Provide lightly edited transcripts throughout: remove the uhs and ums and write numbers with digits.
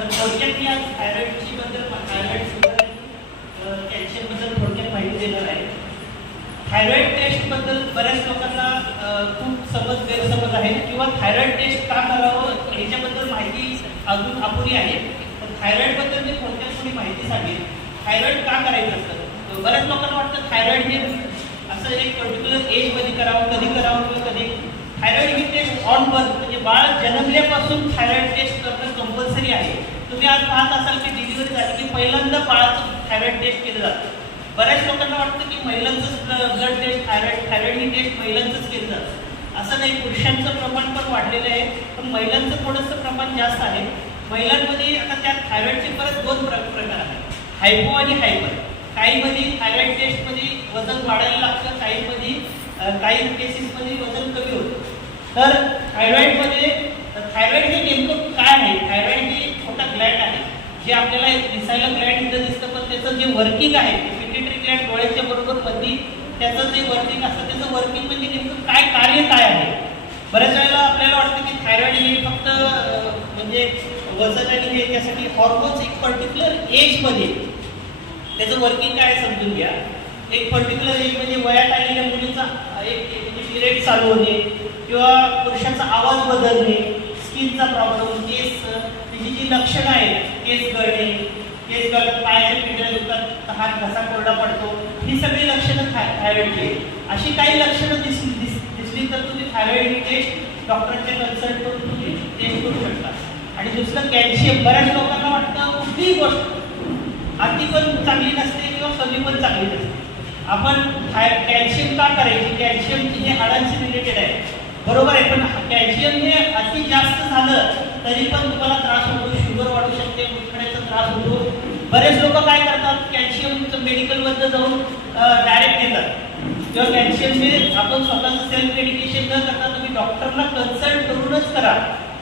तर थोडक्यात मी आज थायरॉइडची बद्दल थायरॉइड शुगर कॅल्शियम बद्दल थोडक्यात माहिती देणार आहे. थायरॉइड टेस्ट बद्दल बऱ्याच लोकांना खूप गैरसमज आहे किंवा थायरॉइड टेस्ट का करावं याच्याबद्दल माहिती अजून अपुरी आहे. पण थायरॉइड बद्दल मी थोडक्यात थोडी माहिती सांगेन. थायरॉइड का करायचं असतं? बऱ्याच लोकांना वाटतं थायरॉइड हे असं एक पर्टिक्युलर एज मध्ये करावं, कधी करावं किंवा कधी. थायरॉइड ही टेस्ट ऑन बर्थ म्हणजे बाळ जन्मल्यापासून थायरॉइड टेस्ट करणं कंपल्सरी आहे. तुम्ही आज पाहत असाल की डिलिव्हरी झाली की पहिल्यांदा बाळाचं थायरॉइड टेस्ट केलं जातं. बऱ्याच लोकांना वाटतं की महिलांचंच ब्लड टेस्ट थायरॉइड ही टेस्ट महिलांचंच केलं जातं. असं नाही, पुरुषांचं प्रमाण पण वाढलेलं आहे, पण महिलांचं थोडंसं प्रमाण जास्त आहे. महिलांमध्ये आता त्यात थायरॉइडचे परत दोन प्रकार आहेत, हायपो आणि हायपर. काहीमध्ये थायरॉइड टेस्टमध्ये वजन वाढायला लागतं, काही केसेसमध्ये वजन कमी होतं. तर थायरॉइड हे नेमकं काय आहे? थायरॉइड हे एक छोटा ग्लँड आहे जे आपल्याला दिसायला ग्लँड इथं दिसतं, पण त्याचं जे वर्किंग आहे ते पिट्युटरी ग्लँड डोळ्याच्या बरोबर मध्ये त्याचं जे वर्किंग असतं त्याचं वर्किंग म्हणजे नेमकं काय कार्य काय आहे. बऱ्याच वेळेला आपल्याला वाटतं की थायरॉइड हे फक्त म्हणजे वजन आणि हे त्यासाठी हॉर्मोन्स एक पर्टिक्युलर एजमध्ये त्याचं वर्किंग काय समजून घ्या. एक पर्टिक्युलर एज म्हणजे वयात आलेल्या मुलीचा एक म्हणजे पिरियड चालू होणे किंवा पुरुषाचा आवाज बदलणे, स्किनचा प्रॉब्लेम, केस त्याची जी लक्षणं आहेत, केस गळणे, पायाच्या पिंजऱ्या दुखतात, हात घसा कोरडा पडतो, ही सगळी लक्षणं थायरॉइडची. अशी काही लक्षणं दिसली तर तुम्ही थायरॉइड टेस्ट डॉक्टरचे कन्सल्ट करून तुम्ही टेस्ट करू शकता. आणि दुसरं कॅल्शियम. बऱ्याच लोकांना वाटतं कुठलीही गोष्ट अति पण चांगली नसते किंवा कमी पण चांगली नसते. आपण कॅल्शियम का करायची? कॅल्शियम हे हाडांशी रिलेटेड आहे, बरोबर आहे, पण कॅल्शियम हे अति जास्त झालं तरी पण तुम्हाला त्रास होतो, शुगर वाढू शकते, गुडघ्याचा त्रास होतो. बरेच लोक काय करतात, कॅल्शियमचं मेडिकलमध्ये जाऊन डायरेक्ट घेतात किंवा कॅल्शियम हे आपण स्वतःचं सेल्फ मेडिकेशन न करता तुम्ही डॉक्टरला कन्सल्ट करूनच करा.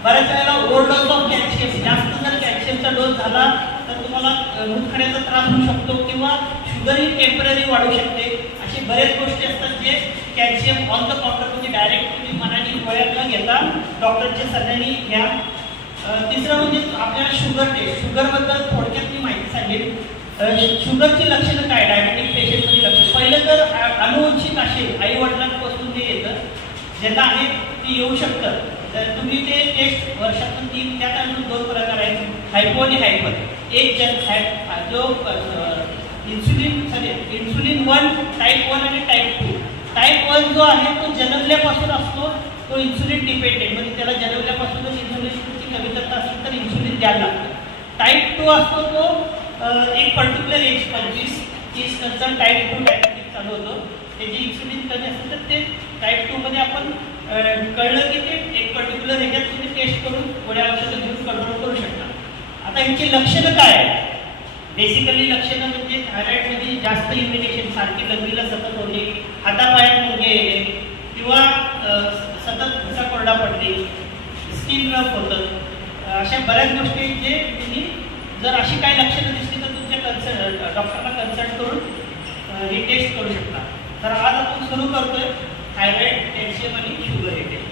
बऱ्याच वेळेला ओव्हरडोस ऑफ कॅल्शियम, जास्त जर कॅल्शियमचा डोस झाला तर तुम्हाला गुडघ्याचा त्रास होऊ शकतो किंवा शुगर ही टेम्पररी वाढू शकते. अशी बरेच गोष्टी असतात जे कॅल्शियम ऑन द काउंटर म्हणजे डायरेक्ट तुम्ही मनाने गोळ्यात न घेता डॉक्टरच्या सल्ल्याने घ्या. तिसरं म्हणजे आपल्याला शुगर टेस्ट. शुगरबद्दल थोडक्यात मी माहिती सांगेन. शुगरची लक्षणं काय? डायबेटिक पेशंटची लक्षणं. पहिलं तर अनुवंशिक असेल, आई वडिलांपासून जे येतं ज्यांना आहे ते येऊ शकतं, तर तुम्ही ते टेस्ट वर्षातून 3, त्यात अजून 2 प्रकार आहेत, हायपो आणि हायपर. एक जो इन्सुलिन 1 टाईप 1 आणि टाईप 2. टाईप 1 जो आहे तो जन्मल्यापासून असतो, तो इन्सुलिन डिपेंडेंट, म्हणजे त्याला जन्मल्यापासूनच इन्सुलिनची कमतरता असेल तर इन्सुलिन द्यायला लागतं. टाईप 2 असतो तो एक पर्टिक्युलर एज 25-30 नंतर टाईप 2 डायबिटीस चालू होतो. त्याची इन्सुलिन कमी असेल तर ते टाईप 2 मध्ये आपण कळलं की ते एक पर्टिक्युलर ह्याच्यात तुम्ही टेस्ट करून गोळ्या औषधं घेऊन कंट्रोल करू शकता. आता ह्याची लक्षणं काय आहे? बेसिकली लक्षणं म्हणजे थायरॉइडमध्ये जास्त इन्फेक्शन, सारखी लघवीला सतत होणे, हातापायात मुंगे येणे किंवा सतत घसा कोरडा पडणे, स्किन रफ होतं. अशा बऱ्याच गोष्टी आहेत जे तुम्ही जर अशी काही लक्षणं दिसली तर तुमच्या डॉक्टरला कन्सल्ट करून ही टेस्ट करू शकता. तर आज आपण सुरू करतोय थायरॉइड, कॅल्शियम आणि शुगर हे टेस्ट.